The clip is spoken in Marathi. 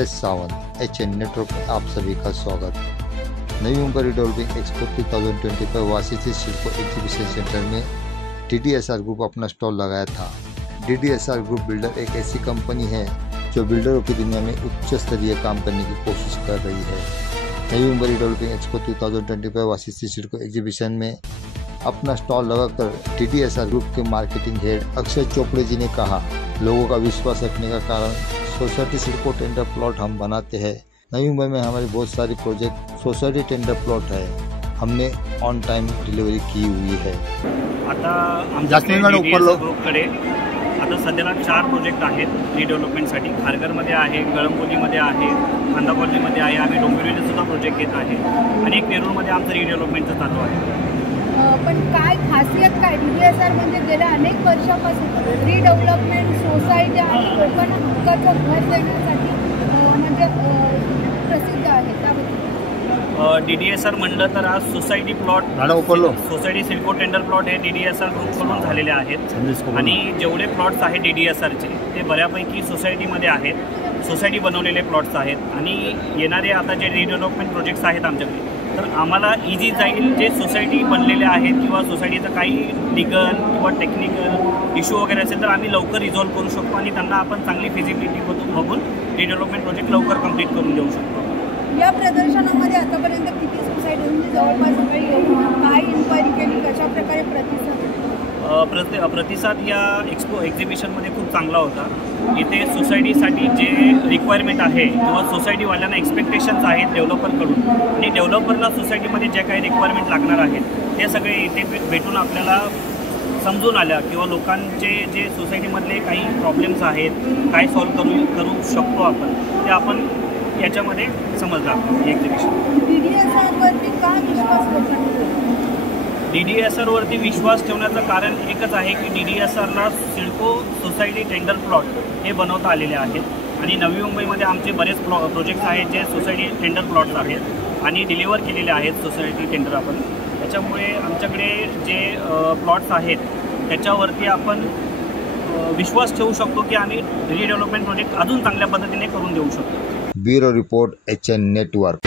नरेश सावंत, HN नेटवर्क में आप सभी का स्वागत। नई मुंबई रिडेवलपिंग एक्सपो 2025 वासी से सिडको एग्जीबिशन सेंटर में DDSR ग्रुप अपना स्टॉल लगाया था। DDSR ग्रुप बिल्डर एक ऐसी कंपनी है जो बिल्डरों की दुनिया में उच्च स्तरीय काम करने की कोशिश कर रही है। नई मुंबई रिडेवलपिंग एक्सपो 2025 वासी से सिडको एग्जीबिशन में अपना स्टॉल लगाकर DDSR ग्रुप के मार्केटिंग हेड अक्षय चोपड़े जी ने कहा, लोगों का विश्वास रखने का कारण सोसाइटी सिडको टेंडर प्लॉट हम बनाते हैं। नई मुंबई में हमारे बहुत सारे प्रोजेक्ट सोसाइटी टेंडर प्लॉट है, हमने ऑन टाइम डिलिव्हरी की हुई है। आता आमच्याकडे ग्रुपकडे आता सध्याला 4 प्रोजेक्ट आहेत रिडेव्हलपमेंटसाठी। खारघरमध्ये आहे, गळंबोलीमध्ये आहे, खांदा कॉलनीमध्ये आहे, आम्ही डोंबिवलीला सुद्धा प्रोजेक्ट घेत आहे आणि एक नेरूळमध्ये आमचं रिडेव्हलपमेंटचं चालू आहे। पण काय खासियत काय DDSR म्हणजे गेल्या अनेक वर्षापासून रिडेव्हलपमेंट सोसायटी आणि लोकांना हक्काचं घर देण्यासाठी म्हणजे प्रसिद्ध आहे। त्याबद्दल DDSR म्हणलं तर आज society plot society CIDCO tender plot हे DDSR ग्रुपकडून झालेले आहेत आणि जेवढे प्लॉट्स आहेत DDSRचे ते बऱ्यापैकी सोसायटीमध्ये आहेत, सोसायटी बनवलेले प्लॉट्स आहेत आणि येणारे आता जे रिडेव्हलपमेंट प्रोजेक्ट्स आहेत आमच्याकडे तर आम्हाला इझी जाईल। जे सोसायटी बनलेले आहेत किंवा सोसायटीचं काही लीगल किंवा टेक्निकल इश्यू वगैरे असेल तर आम्ही लवकर रिझॉल्व्ह करू शकतो आणि त्यांना आपण चांगली फिजिबिलिटी बघून रिडेव्हलपमेंट प्रोजेक्ट लवकर कंप्लीट करून देऊ शकतो। या प्रदर्शनामध्ये आतापर्यंत किती सोसायटी म्हणजे जवळपास काय इन्क्वायरी केली, कशा प्रकारे प्रतिसाद या एक्झिबिशनमध्ये खूप चांगला होता। इथे सोसायटीसाठी जे रिक्वायरमेंट आहे किंवा सोसायटीवाल्यांना एक्सपेक्टेशन्स आहेत डेव्हलपरकडून आणि डेव्हलपरला सोसायटीमध्ये जे काही रिक्वायरमेंट लागणार आहेत ते सगळे इथे भेटून आपल्याला समजून आल्या किंवा लोकांचे जे सोसायटीमधले काही प्रॉब्लेम्स आहेत काय सॉल्व्ह करू शकतो आपण ते आपण याच्यामध्ये समजलं। एक्झिबिशन DDSRवरती विश्वास ठेवण्याचं कारण एकच आहे की DDSRला सिडको सोसायटी टेंडर प्लॉट हे बनवता आलेले आहेत आणि नवी मुंबईमध्ये आमचे बरेच प्रोजेक्ट्स आहेत जे सोसायटी टेंडर प्लॉट्स आहेत आणि डिलिव्हर केलेले आहेत सोसायटी टेंडर आपण। त्याच्यामुळे आमच्याकडे जे प्लॉट्स आहेत त्याच्यावरती आपण विश्वास ठेवू शकतो की आम्ही रिडेव्हलपमेंट प्रोजेक्ट अजून चांगल्या पद्धतीने करून देऊ शकतो। Bureau report HN network.